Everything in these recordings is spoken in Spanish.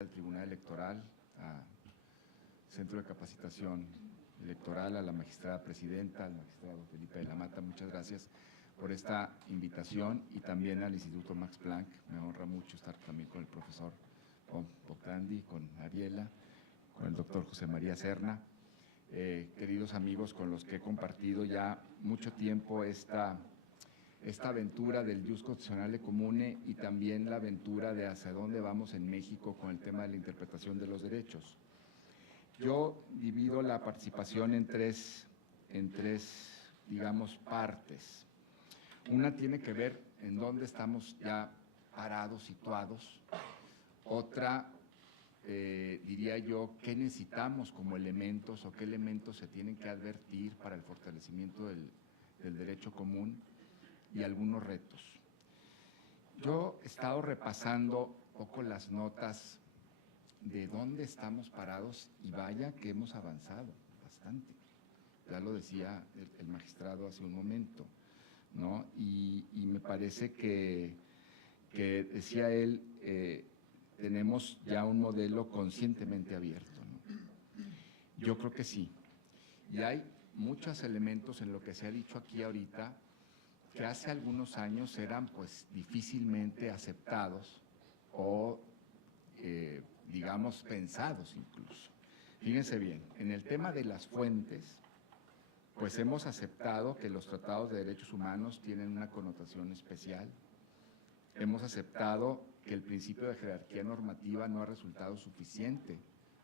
al Tribunal Electoral, al Centro de Capacitación Electoral, a la magistrada presidenta, al magistrado Felipe de la Mata, muchas gracias por esta invitación, y también al Instituto Max Planck. Me honra mucho estar también con el profesor Boctandi, con Ariela, con el doctor José María Serna, queridos amigos con los que he compartido ya mucho tiempo esta aventura del Ius Constitutionale Comune, y también la aventura de hacia dónde vamos en México con el tema de la interpretación de los derechos. Yo divido la participación en tres, digamos, partes. Una tiene que ver en dónde estamos ya parados, situados. Otra, diría yo, qué necesitamos como elementos o qué elementos se tienen que advertir para el fortalecimiento del derecho común, y algunos retos. Yo he estado repasando un poco las notas de dónde estamos parados, y vaya que hemos avanzado bastante. Ya lo decía el magistrado hace un momento, ¿no? Y me parece que decía él, tenemos ya un modelo conscientemente abierto, ¿no? Yo creo que sí. Y hay muchos elementos en lo que se ha dicho aquí ahorita que hace algunos años eran pues difícilmente aceptados o digamos pensados incluso. Fíjense bien, en el tema de las fuentes, pues hemos aceptado que los tratados de derechos humanos tienen una connotación especial. Hemos aceptado que el principio de jerarquía normativa no ha resultado suficiente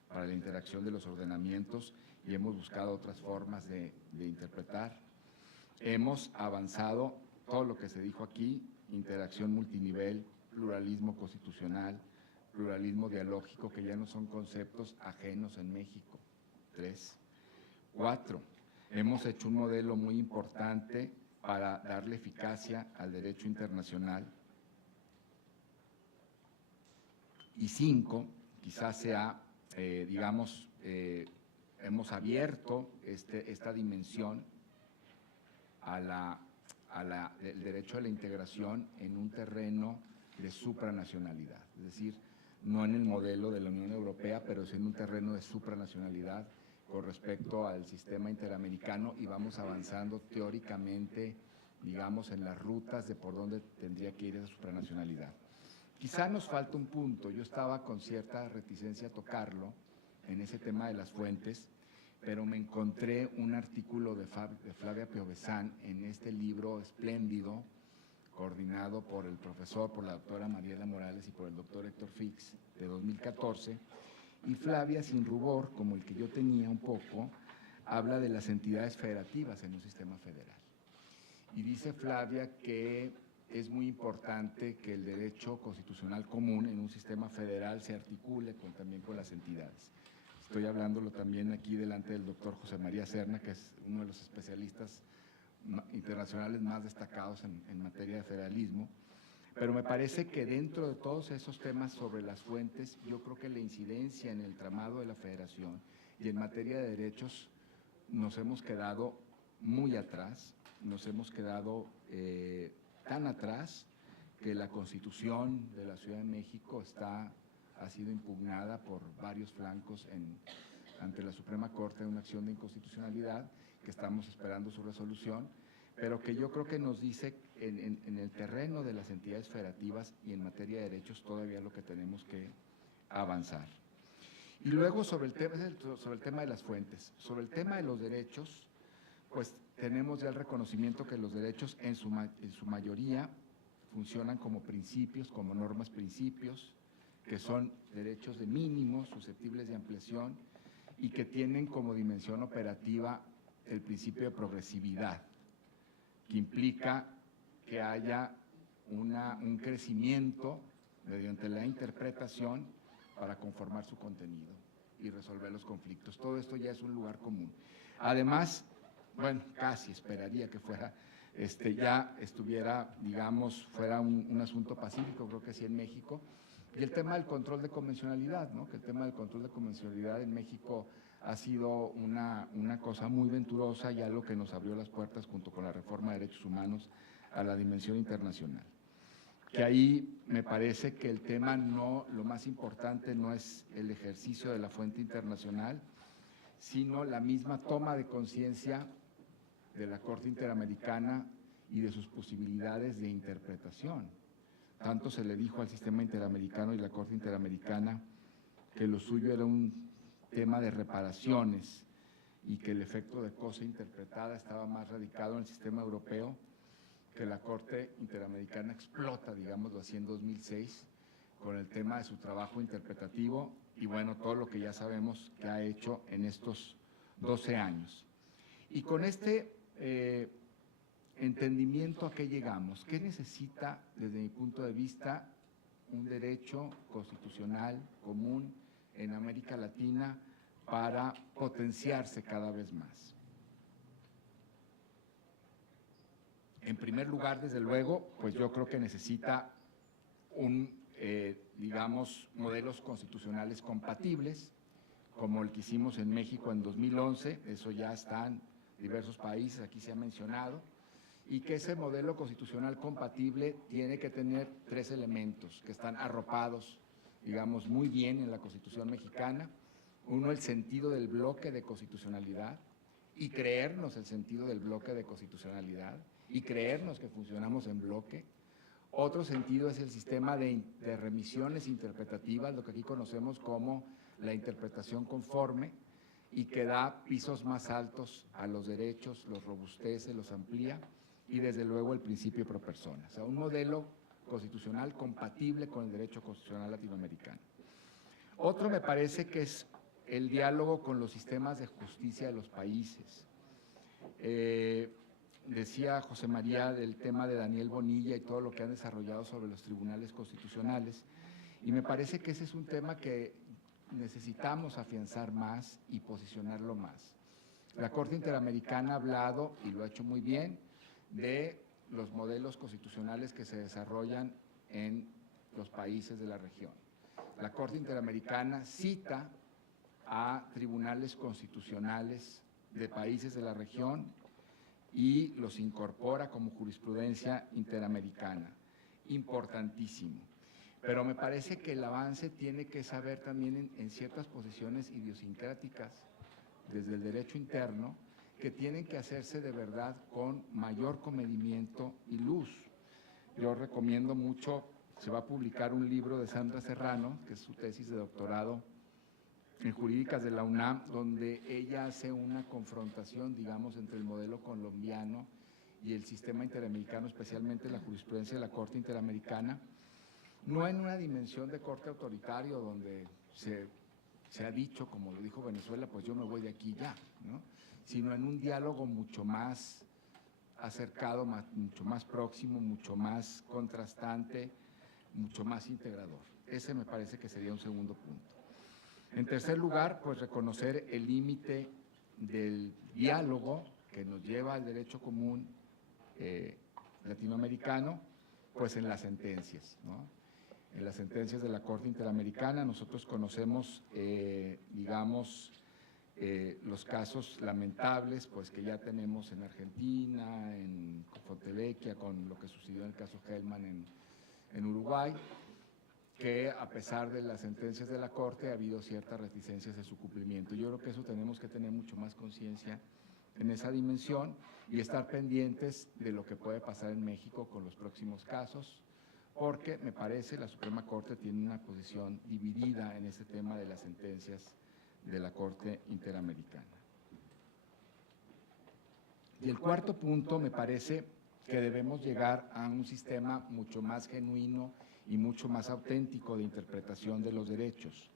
para la interacción de los ordenamientos, y hemos buscado otras formas de interpretar. Hemos avanzado todo lo que se dijo aquí: interacción multinivel, pluralismo constitucional, pluralismo dialógico, que ya no son conceptos ajenos en México. 3. 4. Hemos hecho un modelo muy importante para darle eficacia al derecho internacional. Y 5, quizás sea, digamos, hemos abierto esta dimensión el derecho a la integración en un terreno de supranacionalidad, es decir, no en el modelo de la Unión Europea, pero sí en un terreno de supranacionalidad con respecto al sistema interamericano, y vamos avanzando teóricamente, digamos, en las rutas de por dónde tendría que ir esa supranacionalidad. Quizá nos falta un punto. Yo estaba con cierta reticencia a tocarlo en ese tema de las fuentes, pero me encontré un artículo de Flavia Piovesan en este libro espléndido, coordinado por la doctora Mariela Morales y por el doctor Héctor Fix, de 2014, y Flavia, sin rubor, como el que yo tenía un poco, habla de las entidades federativas en un sistema federal. Y dice Flavia que es muy importante que el derecho constitucional común en un sistema federal se articule también con las entidades. Estoy hablándolo también aquí delante del doctor José María Serna, que es uno de los especialistas internacionales más destacados en materia de federalismo. Pero me parece que dentro de todos esos temas sobre las fuentes, yo creo que la incidencia en el tramado de la federación y en materia de derechos nos hemos quedado muy atrás, nos hemos quedado tan atrás que la Constitución de la Ciudad de México ha sido impugnada por varios flancos ante la Suprema Corte en una acción de inconstitucionalidad, que estamos esperando su resolución, pero que yo creo que nos dice en el terreno de las entidades federativas y en materia de derechos todavía lo que tenemos que avanzar. Y luego sobre el tema de las fuentes, sobre el tema de los derechos, pues tenemos ya el reconocimiento que los derechos en su mayoría funcionan como principios, como normas principios, que son derechos de mínimos, susceptibles de ampliación, y que tienen como dimensión operativa el principio de progresividad, que implica que haya un crecimiento mediante la interpretación para conformar su contenido y resolver los conflictos. Todo esto ya es un lugar común. Además, bueno, casi esperaría que fuera, ya estuviera, digamos, fuera un asunto pacífico, creo que sí en México. Y el tema del control de convencionalidad, ¿no? Que el tema del control de convencionalidad en México ha sido una cosa muy venturosa, y algo que nos abrió las puertas junto con la reforma de derechos humanos a la dimensión internacional. que ahí me parece que el tema no, lo más importante no es el ejercicio de la fuente internacional, sino la misma toma de conciencia de la Corte Interamericana y de sus posibilidades de interpretación. Tanto se le dijo al sistema interamericano y la Corte Interamericana que lo suyo era un tema de reparaciones y que el efecto de cosa interpretada estaba más radicado en el sistema europeo, que la Corte Interamericana explota, digámoslo así, en 2006 con el tema de su trabajo interpretativo y bueno, todo lo que ya sabemos que ha hecho en estos 12 años. Y con este entendimiento, ¿a qué llegamos? ¿Qué necesita, desde mi punto de vista, un derecho constitucional común en América Latina para potenciarse cada vez más? En primer lugar, desde luego, pues yo creo que necesita digamos, modelos constitucionales compatibles, como el que hicimos en México en 2011, eso ya está en diversos países, aquí se ha mencionado, y que ese modelo constitucional compatible tiene que tener 3 elementos que están arropados, digamos, muy bien en la Constitución mexicana. Uno, el sentido del bloque de constitucionalidad, y creernos el sentido del bloque de constitucionalidad, y creernos que funcionamos en bloque. Otro sentido es el sistema de remisiones interpretativas, lo que aquí conocemos como la interpretación conforme, y que da pisos más altos a los derechos, los robustece, los amplía, y desde luego el principio pro persona. O sea, un modelo constitucional compatible con el derecho constitucional latinoamericano. Otro me parece que es el diálogo con los sistemas de justicia de los países. Decía José María del tema de Daniel Bonilla y todo lo que han desarrollado sobre los tribunales constitucionales, y me parece que ese es un tema que necesitamos afianzar más y posicionarlo más. La Corte Interamericana ha hablado, y lo ha hecho muy bien, de los modelos constitucionales que se desarrollan en los países de la región. La Corte Interamericana cita a tribunales constitucionales de países de la región y los incorpora como jurisprudencia interamericana. Importantísimo. Pero me parece que el avance tiene que saber también en ciertas posiciones idiosincráticas desde el derecho interno, que tienen que hacerse de verdad con mayor comedimiento y luz. Yo recomiendo mucho, se va a publicar un libro de Sandra Serrano, que es su tesis de doctorado en Jurídicas de la UNAM, donde ella hace una confrontación, digamos, entre el modelo colombiano y el sistema interamericano, especialmente la jurisprudencia de la Corte Interamericana, no en una dimensión de corte autoritario donde se ha dicho, como lo dijo Venezuela, pues yo me voy de aquí ya, ¿no?, sino en un diálogo mucho más acercado, mucho más próximo, mucho más contrastante, mucho más integrador. Ese me parece que sería un segundo punto. En tercer lugar, pues reconocer el límite del diálogo que nos lleva al derecho común latinoamericano, pues en las sentencias, ¿no? En las sentencias de la Corte Interamericana nosotros conocemos, digamos, los casos lamentables, pues que ya tenemos en Argentina, en Fontevecchia, con lo que sucedió en el caso Hellman en Uruguay, que a pesar de las sentencias de la Corte ha habido ciertas reticencias de su cumplimiento. Yo creo que eso tenemos que tener mucho más conciencia en esa dimensión y estar pendientes de lo que puede pasar en México con los próximos casos, porque me parece la Suprema Corte tiene una posición dividida en ese tema de las sentencias de la Corte Interamericana. Y el cuarto punto, me parece que debemos llegar a un sistema mucho más genuino y mucho más auténtico de interpretación de los derechos.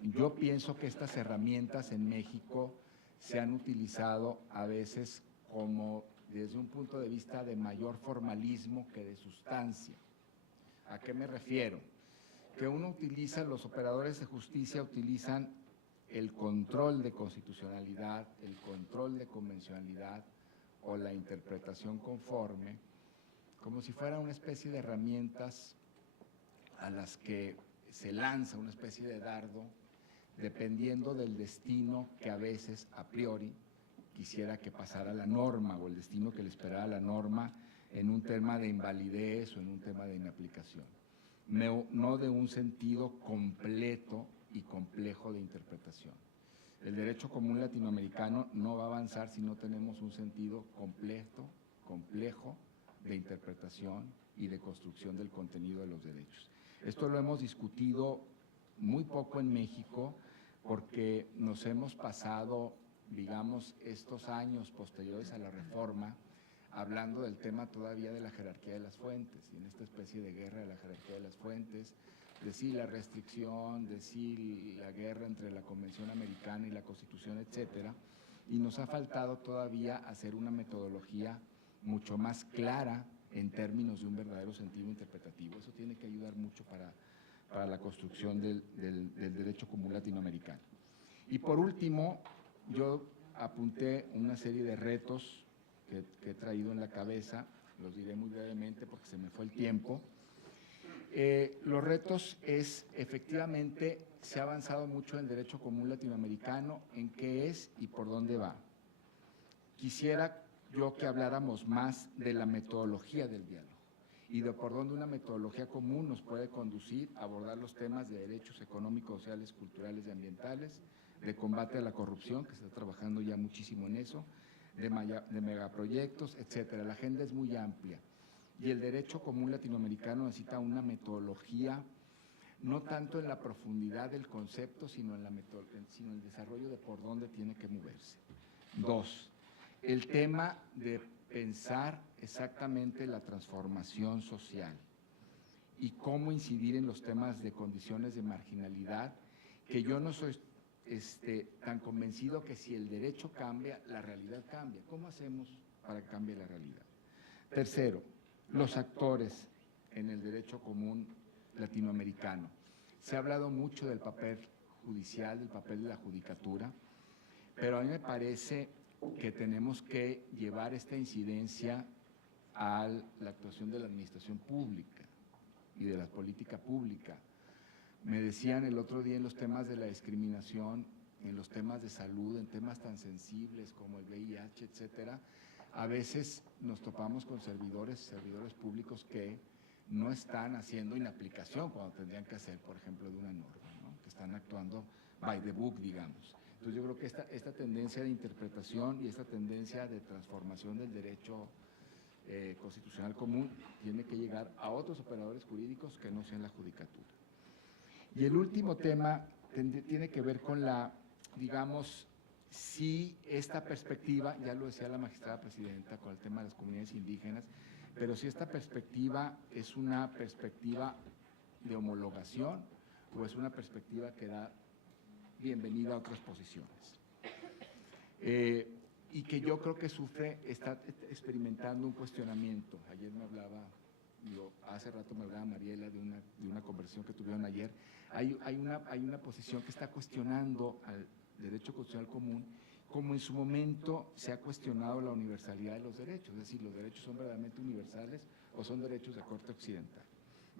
Yo pienso que estas herramientas en México se han utilizado a veces como desde un punto de vista de mayor formalismo que de sustancia. ¿A qué me refiero? Que los operadores de justicia utilizan el control de constitucionalidad, el control de convencionalidad o la interpretación conforme, como si fuera una especie de herramientas a las que se lanza una especie de dardo, dependiendo del destino que a veces, a priori, quisiera que pasara la norma o el destino que le esperara la norma en un tema de invalidez o en un tema de inaplicación, no de un sentido completo y complejo de interpretación. El derecho común latinoamericano no va a avanzar si no tenemos un sentido completo, complejo de interpretación y de construcción del contenido de los derechos. Esto lo hemos discutido muy poco en México porque nos hemos pasado, digamos, estos años posteriores a la reforma hablando del tema todavía de la jerarquía de las fuentes y en esta especie de guerra de la jerarquía de las fuentes, de si la restricción, de si la guerra entre la Convención Americana y la Constitución, etcétera, y nos ha faltado todavía hacer una metodología mucho más clara en términos de un verdadero sentido interpretativo. Eso tiene que ayudar mucho para la construcción del derecho común latinoamericano. Y por último, yo apunté una serie de retos que he traído en la cabeza, los diré muy brevemente porque se me fue el tiempo. Los retos es, efectivamente, se ha avanzado mucho en el derecho común latinoamericano, en qué es y por dónde va. Quisiera yo que habláramos más de la metodología del diálogo y de por dónde una metodología común nos puede conducir a abordar los temas de derechos económicos, sociales, culturales y ambientales, de combate a la corrupción, que se está trabajando ya muchísimo en eso, de megaproyectos, etcétera. La agenda es muy amplia y el derecho común latinoamericano necesita una metodología no tanto en la profundidad del concepto, sino en el desarrollo de por dónde tiene que moverse. Dos, el tema de pensar exactamente la transformación social y cómo incidir en los temas de condiciones de marginalidad, que yo no soy tan convencido que si el derecho cambia, la realidad cambia. ¿Cómo hacemos para que cambie la realidad? Tercero, los actores en el derecho común latinoamericano. Se ha hablado mucho del papel judicial, del papel de la judicatura, pero a mí me parece que tenemos que llevar esta incidencia a la actuación de la administración pública y de la política pública. Me decían el otro día en los temas de la discriminación, en los temas de salud, en temas tan sensibles como el VIH, etcétera, a veces nos topamos con servidores públicos que no están haciendo inaplicación cuando tendrían que hacer, por ejemplo, de una norma, ¿no? Que están actuando by the book, digamos. Entonces yo creo que esta tendencia de interpretación y esta tendencia de transformación del derecho constitucional común tiene que llegar a otros operadores jurídicos que no sean la judicatura. Y el último tema tiene que ver con digamos, si esta perspectiva, ya lo decía la magistrada presidenta con el tema de las comunidades indígenas, pero si esta perspectiva es una perspectiva de homologación o es una perspectiva que da bienvenida a otras posiciones. Y que yo creo que está experimentando un cuestionamiento. Ayer me hablaba, hace rato me hablaba Mariela de una conversación que tuvieron ayer. Hay una posición que está cuestionando al derecho constitucional común, como en su momento se ha cuestionado la universalidad de los derechos, es decir, los derechos son verdaderamente universales o son derechos de corte occidental.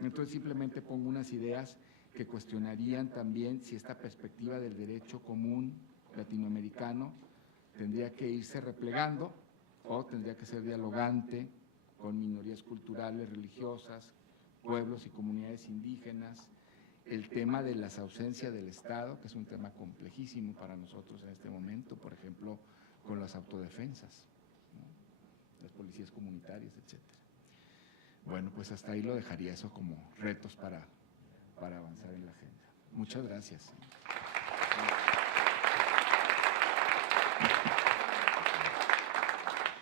Entonces simplemente pongo unas ideas que cuestionarían también si esta perspectiva del derecho común latinoamericano tendría que irse replegando o tendría que ser dialogante con minorías culturales, religiosas, pueblos y comunidades indígenas, el tema de las ausencias del Estado, que es un tema complejísimo para nosotros en este momento, por ejemplo, con las autodefensas, ¿no? Las policías comunitarias, etcétera. Bueno, pues hasta ahí lo dejaría eso como retos para avanzar en la agenda. Muchas gracias.